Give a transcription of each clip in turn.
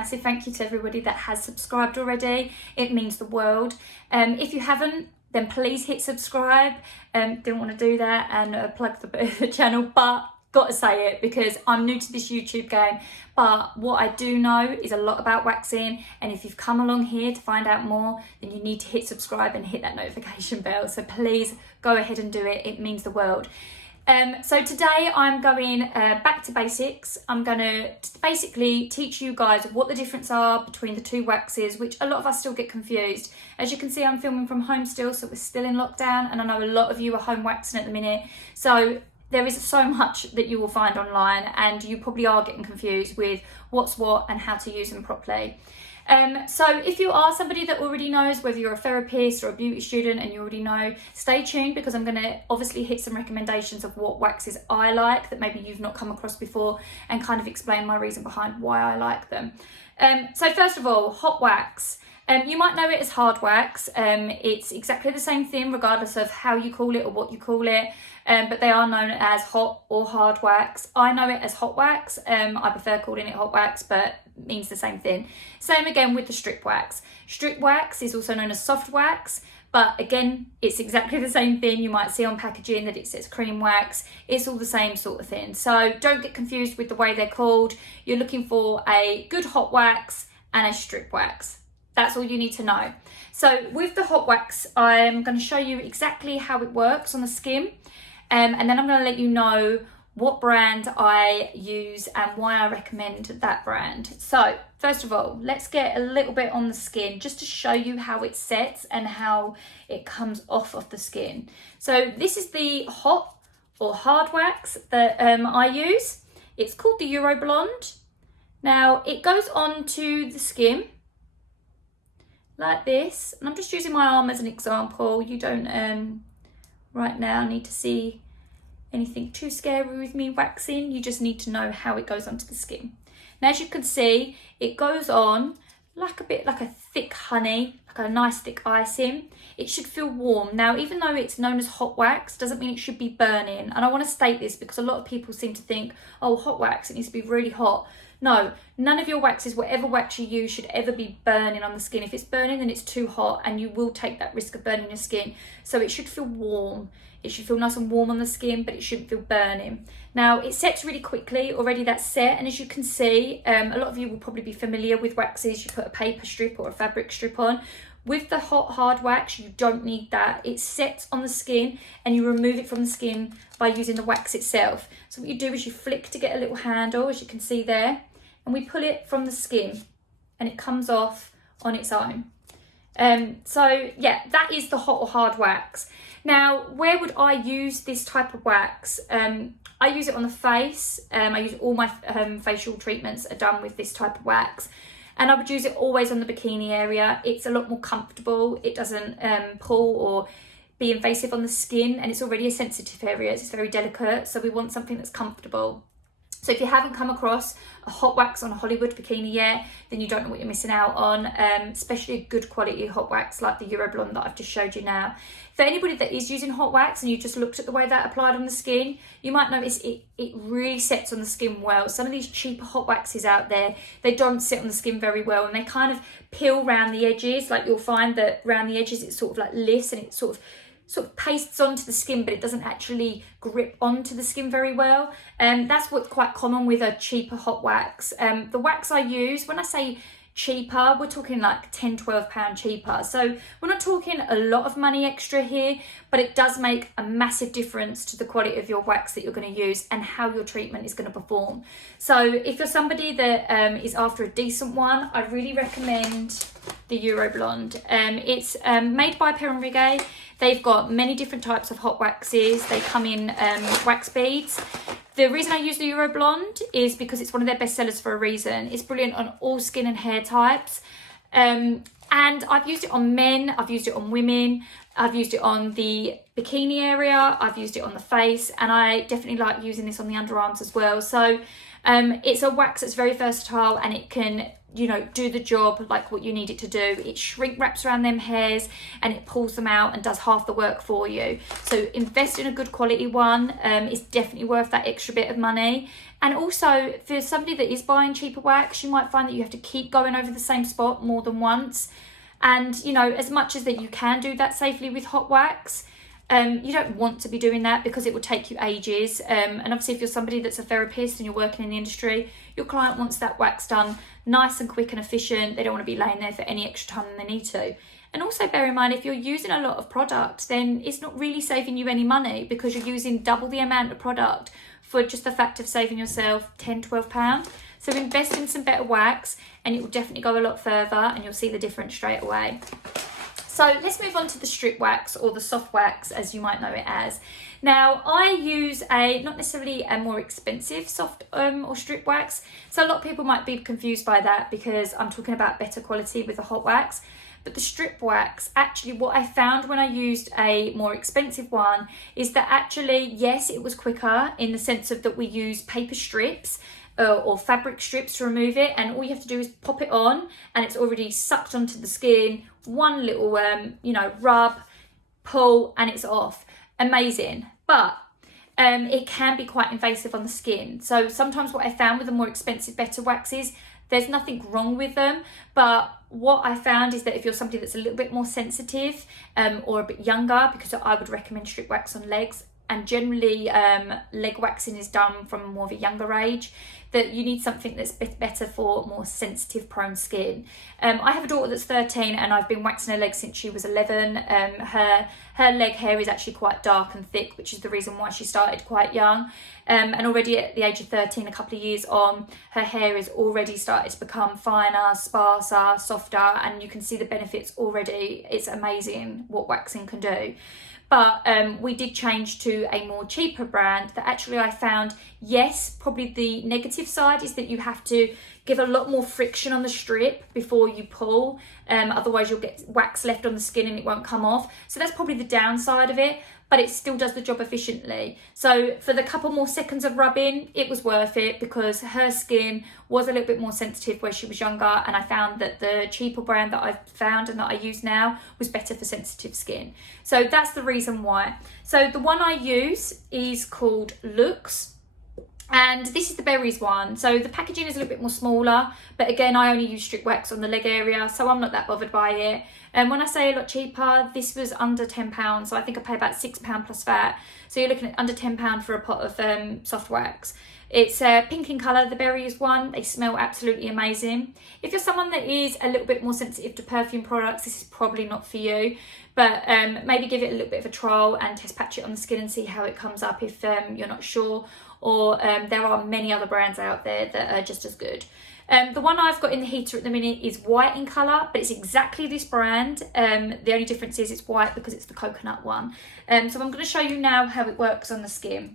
massive thank you to everybody that has subscribed already. It means the world. If you haven't, then please hit subscribe. Didn't want to do that and plug the channel, but got to say it because I'm new to this YouTube game. But what I do know is a lot about waxing, and if you've come along here to find out more, then you need to hit subscribe and hit that notification bell. So please go ahead and do it. It means the world. So today I'm going back to basics. I'm going to basically teach you guys what the difference are between the two waxes, which a lot of us still get confused. As you can see, I'm filming from home still, so we're still in lockdown, and I know a lot of you are home waxing at the minute. So there is so much that you will find online, and you probably are getting confused with what's what and how to use them properly. So if you are somebody that already knows, whether you're a therapist or a beauty student and you already know, stay tuned because I'm going to obviously hit some recommendations of what waxes I like that maybe you've not come across before, and kind of explain my reason behind why I like them. So first of all, hot wax. You might know it as hard wax. It's exactly the same thing regardless of how you call it or what you call it, but they are known as hot or hard wax. I know it as hot wax. I prefer calling it hot wax, but it means the same thing. Same again with the strip wax. Strip wax is also known as soft wax, but again, it's exactly the same thing. You might see on packaging that it says cream wax. It's all the same sort of thing. So don't get confused with the way they're called. You're looking for a good hot wax and a strip wax. That's all you need to know. So with the hot wax, I'm going to show you exactly how it works on the skin. And then I'm going to let you know what brand I use and why I recommend that brand. So first of all, let's get a little bit on the skin just to show you how it sets and how it comes off of the skin. So this is the hot or hard wax that I use. It's called the Euro Blonde. Now it goes on to the skin like this, and I'm just using my arm as an example. You don't right now need to see anything too scary with me waxing. You just need to know how it goes onto the skin. Now as you can see, it goes on like a bit like a thick honey, like a nice thick icing. It should feel warm. Now even though it's known as hot wax, doesn't mean it should be burning, and I want to state this because a lot of people seem to think, oh, hot wax, it needs to be really hot. No, none of your waxes, whatever wax you use, should ever be burning on the skin. If it's burning, then it's too hot and you will take that risk of burning your skin. So it should feel warm. It should feel nice and warm on the skin, but it shouldn't feel burning. Now, it sets really quickly. Already that's set. And as you can see, a lot of you will probably be familiar with waxes. You put a paper strip or a fabric strip on. With the hot hard wax, you don't need that. It sets on the skin and you remove it from the skin by using the wax itself. So what you do is you flick to get a little handle, as you can see there, and we pull it from the skin and it comes off on its own. So yeah, that is the hot or hard wax. Now, where would I use this type of wax? I use it on the face. I use all my facial treatments are done with this type of wax. And I would use it always on the bikini area. It's a lot more comfortable. It doesn't pull or be invasive on the skin, and it's already a sensitive area. It's very delicate, so we want something that's comfortable. So if you haven't come across a hot wax on a Hollywood bikini yet, then you don't know what you're missing out on, especially a good quality hot wax like the Euro Blonde that I've just showed you now. For anybody that is using hot wax and you just looked at the way that applied on the skin, you might notice it really sets on the skin well. Some of these cheaper hot waxes out there, they don't sit on the skin very well, and they kind of peel around the edges. Like you'll find that around the edges it sort of like lifts and it sort of pastes onto the skin, but it doesn't actually grip onto the skin very well. That's what's quite common with a cheaper hot wax. The wax I use, when I say cheaper, we're talking like £10-12 cheaper. So we're not talking a lot of money extra here, but it does make a massive difference to the quality of your wax that you're going to use and how your treatment is going to perform. So if you're somebody that is after a decent one, I really recommend the Euro Blonde. It's made by Perrin Rigget. They've got many different types of hot waxes. They come in wax beads. The reason I use the Euro Blonde is because it's one of their best sellers for a reason. It's brilliant on all skin and hair types. And I've used it on men, I've used it on women, I've used it on the bikini area, I've used it on the face, and I definitely like using this on the underarms as well. So It's a wax that's very versatile, and it can, you know, do the job like what you need it to do. It shrink wraps around them hairs and it pulls them out and does half the work for you. So invest in a good quality one. It's definitely worth that extra bit of money. And also for somebody that is buying cheaper wax, you might find that you have to keep going over the same spot more than once. And, you know, as much as that you can do that safely with hot wax, you don't want to be doing that because it will take you ages. And obviously if you're somebody that's a therapist and you're working in the industry, your client wants that wax done nice and quick and efficient. They don't want to be laying there for any extra time than they need to. And also bear in mind, if you're using a lot of product, then it's not really saving you any money because you're using double the amount of product for just the fact of saving yourself £10-12. So invest in some better wax and it will definitely go a lot further and you'll see the difference straight away. So let's move on to the strip wax, or the soft wax as you might know it as. Now I use not necessarily a more expensive soft or strip wax. So a lot of people might be confused by that because I'm talking about better quality with the hot wax. But the strip wax, actually what I found when I used a more expensive one is that actually, yes, it was quicker in the sense of that we use paper strips or fabric strips to remove it, and all you have to do is pop it on and it's already sucked onto the skin. One little you know, rub, pull, and it's off. Amazing. But it can be quite invasive on the skin. So sometimes what I found with the more expensive better waxes, there's nothing wrong with them, but what I found is that if you're somebody that's a little bit more sensitive or a bit younger, because I would recommend strip wax on legs, and generally leg waxing is done from more of a younger age, that you need something that's better for more sensitive prone skin. I have a daughter that's 13 and I've been waxing her legs since she was 11. Her leg hair is actually quite dark and thick, which is the reason why she started quite young. And already at the age of 13, a couple of years on, her hair is already started to become finer, sparser, softer, and you can see the benefits already. It's amazing what waxing can do. But we did change to a more cheaper brand that actually I found, yes, probably the negative side is that you have to give a lot more friction on the strip before you pull. Otherwise you'll get wax left on the skin and it won't come off. So that's probably the downside of it, but it still does the job efficiently. So for the couple more seconds of rubbing, it was worth it because her skin was a little bit more sensitive where she was younger, and I found that the cheaper brand that I've found and that I use now was better for sensitive skin. So that's the reason why. So the one I use is called Lux. And this is the berries one. So the packaging is a little bit more smaller, but again, I only use strip wax on the leg area, so I'm not that bothered by it. And when I say a lot cheaper, this was under £10, so I think I pay about £6 plus VAT. So you're looking at under £10 for a pot of soft wax. It's pink in colour, the berries one. They smell absolutely amazing. If you're someone that is a little bit more sensitive to perfume products, this is probably not for you. But maybe give it a little bit of a trial and test patch it on the skin and see how it comes up if you're not sure. Or there are many other brands out there that are just as good. The one I've got in the heater at the minute is white in colour, but it's exactly this brand. The only difference is it's white because it's the coconut one. So I'm going to show you now how it works on the skin.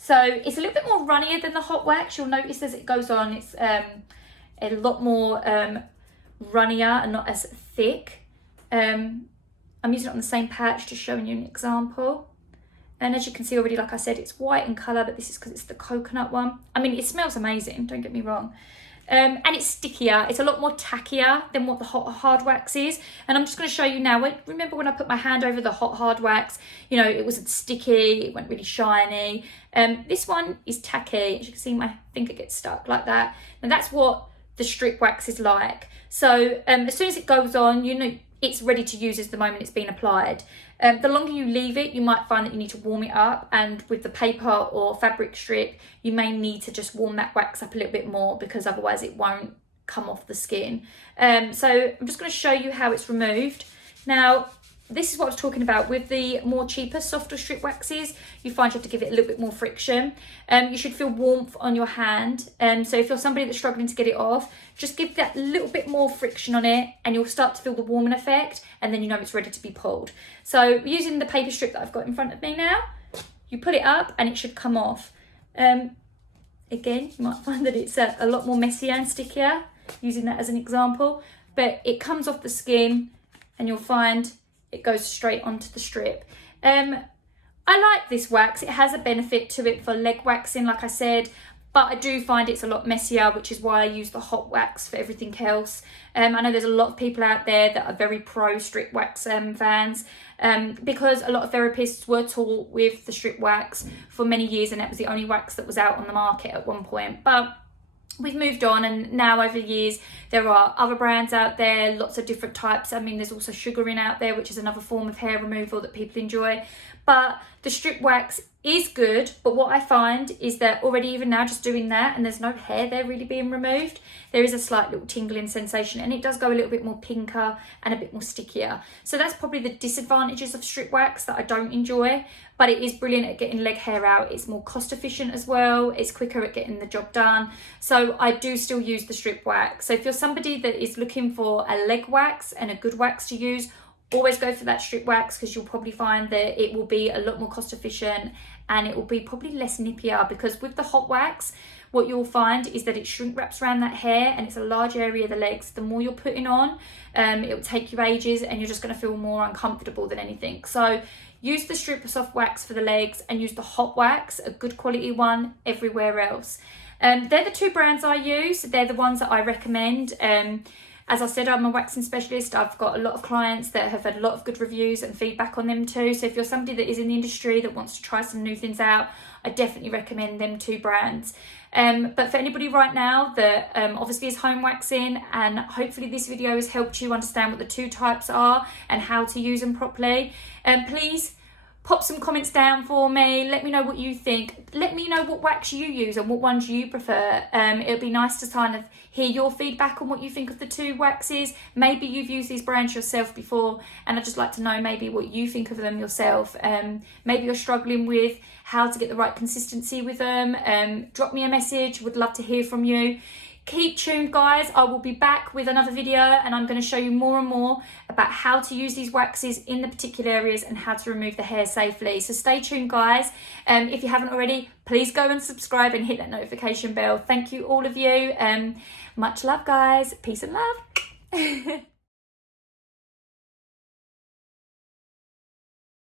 So it's a little bit more runnier than the hot wax. You'll notice as it goes on, it's a lot more runnier and not as thick. I'm using it on the same patch, just showing you an example. And as you can see already, like I said, it's white in colour, but this is because it's the coconut one. I mean, it smells amazing, don't get me wrong. And it's stickier. It's a lot more tackier than what the hot hard wax is. And I'm just going to show you now. Remember when I put my hand over the hot hard wax, you know, it wasn't sticky, it wasn't really shiny. This one is tacky. As you can see, my finger gets stuck like that. And that's what the strip wax is like. So as soon as it goes on, you know, it's ready to use as the moment it's been applied. The longer you leave it, you might find that you need to warm it up, and with the paper or fabric strip, you may need to just warm that wax up a little bit more because otherwise it won't come off the skin. So I'm just going to show you how it's removed. Now, this is what I was talking about. With the more cheaper, softer strip waxes, you find you have to give it a little bit more friction. You should feel warmth on your hand. So if you're somebody that's struggling to get it off, just give that little bit more friction on it and you'll start to feel the warming effect, and then you know it's ready to be pulled. So using the paper strip that I've got in front of me now, you pull it up and it should come off. Again, you might find that it's a lot more messier and stickier, using that as an example, but it comes off the skin and you'll find it goes straight onto the strip. I like this wax. It has a benefit to it for leg waxing, like I said, but I do find it's a lot messier, which is why I use the hot wax for everything else. I know there's a lot of people out there that are very pro strip wax fans, because a lot of therapists were taught with the strip wax for many years, and that was the only wax that was out on the market at one point. But we've moved on, and now over the years there are other brands out there, lots of different types. I mean, there's also sugaring out there, which is another form of hair removal that people enjoy. But the strip wax is good, but what I find is that already, even now, just doing that, and there's no hair there really being removed, there is a slight little tingling sensation, and it does go a little bit more pinker and a bit more stickier. So that's probably the disadvantages of strip wax that I don't enjoy, but it is brilliant at getting leg hair out. It's more cost efficient as well. It's quicker at getting the job done. So I do still use the strip wax. So if you're somebody that is looking for a leg wax and a good wax to use, always go for that strip wax, because you'll probably find that it will be a lot more cost efficient and it will be probably less nippier, because with the hot wax, what you'll find is that it shrink wraps around that hair, and it's a large area of the legs. The more you're putting on, it will take you ages, and you're just going to feel more uncomfortable than anything. So use the strip soft wax for the legs and use the hot wax, a good quality one, everywhere else. They're the two brands I use. They're the ones that I recommend. As I said, I'm a waxing specialist. I've got a lot of clients that have had a lot of good reviews and feedback on them too. So if you're somebody that is in the industry that wants to try some new things out, I definitely recommend them two brands. But for anybody right now that obviously is home waxing, and hopefully this video has helped you understand what the two types are and how to use them properly, please pop some comments down for me. Let me know what you think. Let me know what wax you use and what ones you prefer. It'll be nice to kind of hear your feedback on what you think of the two waxes. Maybe you've used these brands yourself before, and I'd just like to know maybe what you think of them yourself. Maybe you're struggling with how to get the right consistency with them. Drop me a message. Would love to hear from you. Keep tuned, guys. I will be back with another video, and I'm going to show you more and more about how to use these waxes in the particular areas and how to remove the hair safely. So stay tuned, guys. If you haven't already, please go and subscribe and hit that notification bell. Thank you, all of you. Much love, guys. Peace and love.